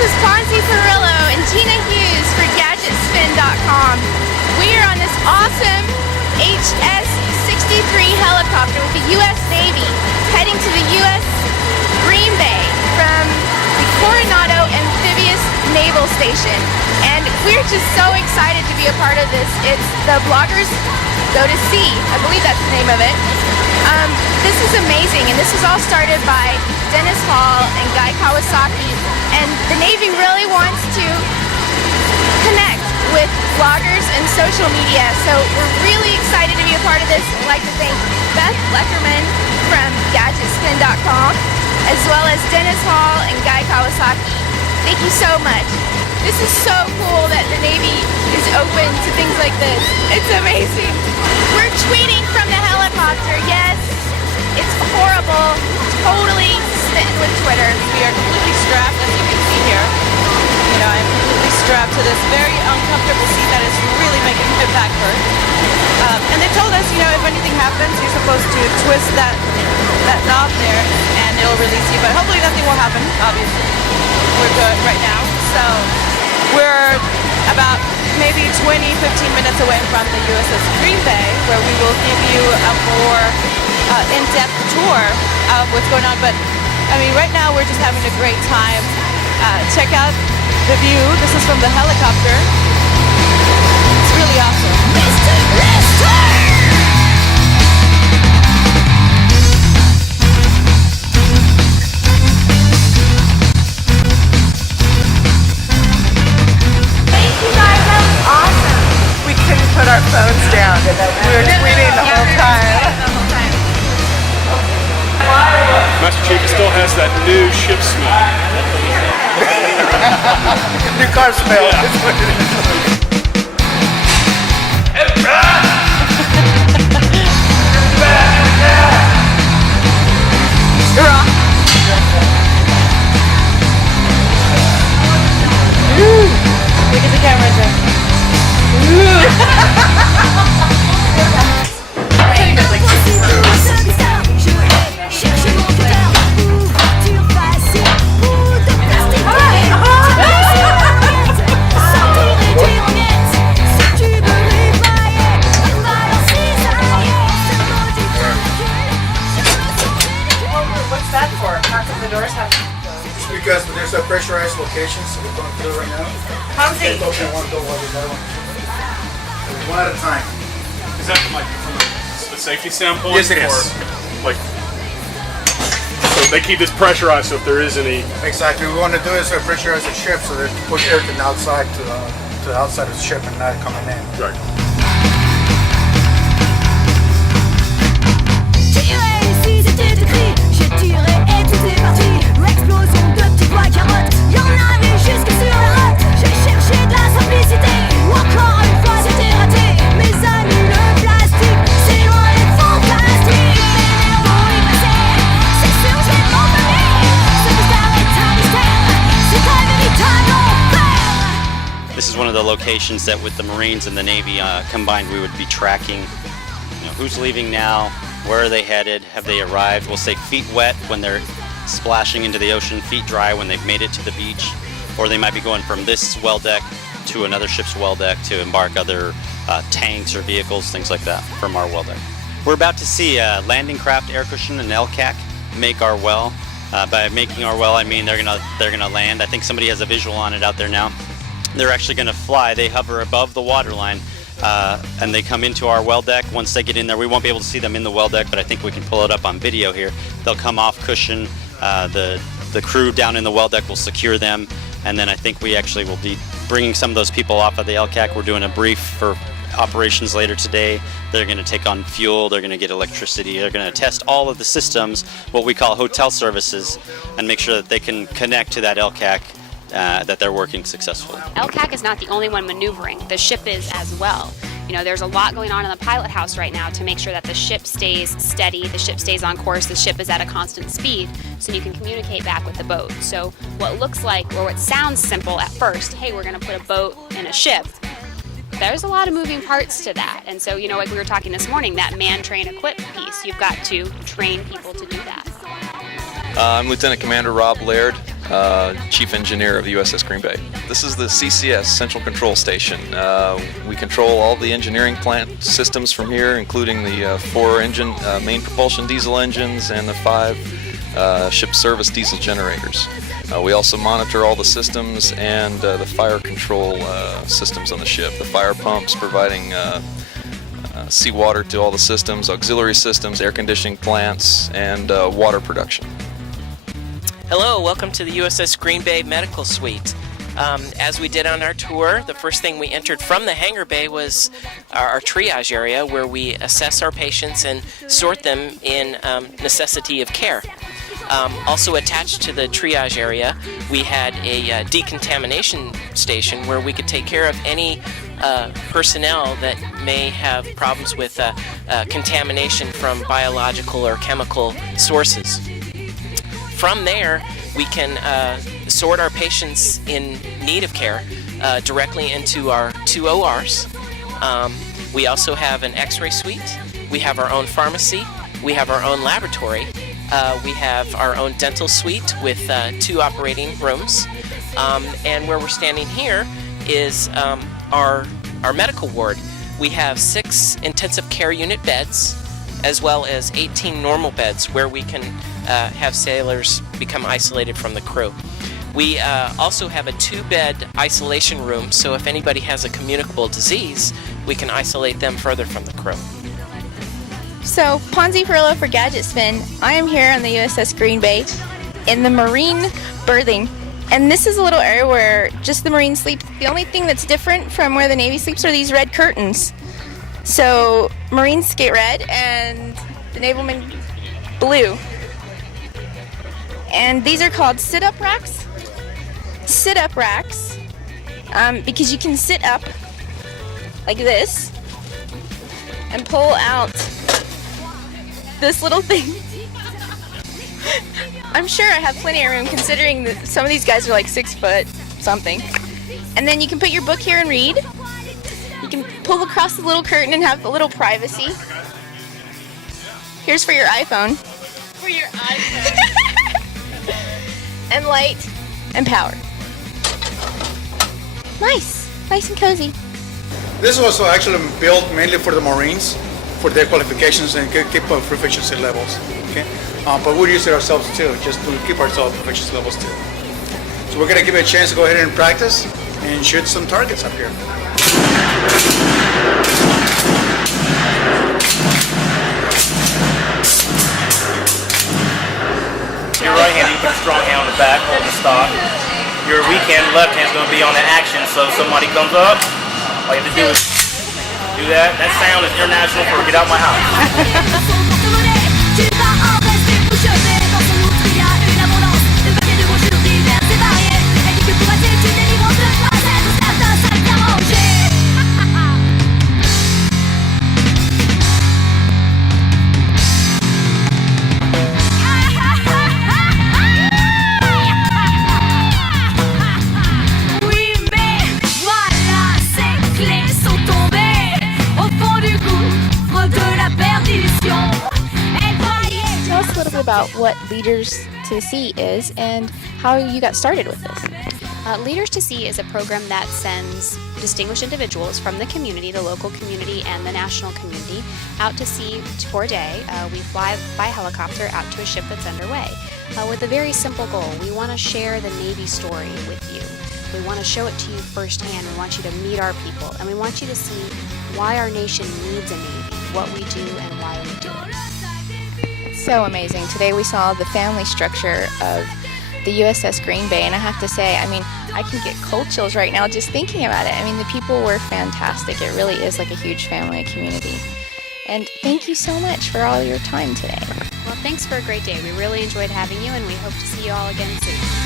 is Pirillo and Gina Hughes for GadgetSpin.com. We are on this awesome HS-63 helicopter with the U.S. Navy heading to the USS Green Bay from the Coronado Amphibious Naval Station. And we're just so excited to be a part of this. It's the Bloggers Go to Sea. I believe that's the name of it. This is amazing, and this was all started by Dennis Hall and Guy Kawasaki, and the Navy really wants to connect with bloggers and social media, so we're really excited to be a part of this. I'd like to thank Beth Leckerman from GadgetSpin.com, as well as Dennis Hall and Guy Kawasaki. Thank you so much. This is so cool that the Navy is open to things like this. It's amazing. We're tweeting from the helicopter, yes. It's horrible. Totally smitten with Twitter. We are completely strapped, as you can see here. You know, I'm completely strapped to this very uncomfortable seat that is really making my back hurt. And they told us, you know, if anything happens, you're supposed to twist that knob there and it'll release you. But hopefully nothing will happen, obviously. We're good right now. So we're about maybe 20-15 minutes away from the USS Green Bay, where we will give you a more in-depth tour of what's going on. But I mean, right now we're just having a great time. Check out the view. This is from the helicopter. It's really awesome. Thank you guys, that was awesome. We couldn't put our phones down. We were tweeting the whole time. Master Chief still has that new ship smell. New car smell. Yeah. That's what it is. You're off. Look at the camera, Joe. What's that for? How come the doors have to close? It's because there's a pressurized location, so we're going through right now. Ponzi. Can't open one door while the other one. One at a time. Is that from a safety standpoint? Yes, it is. Or, like, so they keep this pressurized, so if there is any... Exactly. What we want to do is pressurize the ship so that push everything outside to the outside of the ship and not coming in. Right. This is one of the locations that with the Marines and the Navy combined we would be tracking, you know, who's leaving now, where are they headed, have they arrived. We'll say feet wet when they're splashing into the ocean, feet dry when they've made it to the beach, or they might be going from this well deck to another ship's well deck to embark other tanks or vehicles, things like that from our well deck. We're about to see a landing craft air cushion and LCAC make our well. By making our well, I mean they're gonna land. I think somebody has a visual on it out there now. They're actually going to fly. They hover above the waterline and they come into our well deck. Once they get in there, we won't be able to see them in the well deck, but I think we can pull it up on video here. They'll come off cushion. The crew down in the well deck will secure them, and then I think we actually will be bringing some of those people off of the LCAC. We're doing a brief for operations later today. They're going to take on fuel, they're going to get electricity, they're going to test all of the systems, what we call hotel services, and make sure that they can connect to that LCAC, that they're working successfully. LCAC is not the only one maneuvering. The ship is as well. You know, there's a lot going on in the pilot house right now to make sure that the ship stays steady, the ship stays on course, the ship is at a constant speed, so you can communicate back with the boat. So what looks like, or what sounds simple at first, hey, we're going to put a boat in a ship, there's a lot of moving parts to that. And so, you know, like we were talking this morning, that man, train, equip piece, you've got to train people to do that. I'm Lieutenant Commander Rob Laird. Chief Engineer of the USS Green Bay. This is the CCS, Central Control Station. We control all the engineering plant systems from here, including the 4 engine main propulsion diesel engines and the 5 ship service diesel generators. We also monitor all the systems and the fire control systems on the ship. The fire pumps providing seawater to all the systems, auxiliary systems, air conditioning plants, and water production. Hello, welcome to the USS Green Bay Medical Suite. As we did on our tour, the first thing we entered from the hangar bay was our triage area, where we assess our patients and sort them in necessity of care. Also attached to the triage area, we had a decontamination station where we could take care of any personnel that may have problems with contamination from biological or chemical sources. From there, we can sort our patients in need of care directly into our 2 ORs. We also have an x-ray suite. We have our own pharmacy. We have our own laboratory. We have our own dental suite with 2 operating rooms. And where we're standing here is our medical ward. We have 6 intensive care unit beds, as well as 18 normal beds where we can have sailors become isolated from the crew. We also have a 2-bed isolation room, so if anybody has a communicable disease, we can isolate them further from the crew. So, Ponzi Pirillo for GadgetSpin. I am here on the USS Green Bay in the Marine berthing. And this is a little area where just the Marines sleep. The only thing that's different from where the Navy sleeps are these red curtains. So, Marines get red and the navalmen blue. And these are called sit-up racks. Sit-up racks, because you can sit up like this and pull out this little thing. I'm sure I have plenty of room considering that some of these guys are like 6 foot something. And then you can put your book here and read. You can pull across the little curtain and have a little privacy. Here's for your iPhone. For your iPhone. And light and power. Nice and cozy. This was actually built mainly for the Marines, for their qualifications and keep proficiency levels. Okay, but we use it ourselves too, just to keep ourselves proficiency levels too. So we're gonna give it a chance to go ahead and practice and shoot some targets up here. Your right hand, you put a strong hand on the back, hold the stock. Your weak hand, left hand's going to be on the action, so if somebody comes up, all you have to do is do that. That sound is international for get out my house. About what Leaders to the Sea is and how you got started with this. Leaders to Sea is a program that sends distinguished individuals from the community, the local community and the national community, out to sea for a day. We fly by helicopter out to a ship that's underway with a very simple goal. We want to share the Navy story with you. We want to show it to you firsthand. We want you to meet our people, and we want you to see why our nation needs a Navy, what we do and why we do it. So amazing. Today we saw the family structure of the USS Green Bay, and I have to say, I mean, I can get cold chills right now just thinking about it. I mean, the people were fantastic. It really is like a huge family, a community. And thank you so much for all your time today. Well, thanks for a great day. We really enjoyed having you, and we hope to see you all again soon.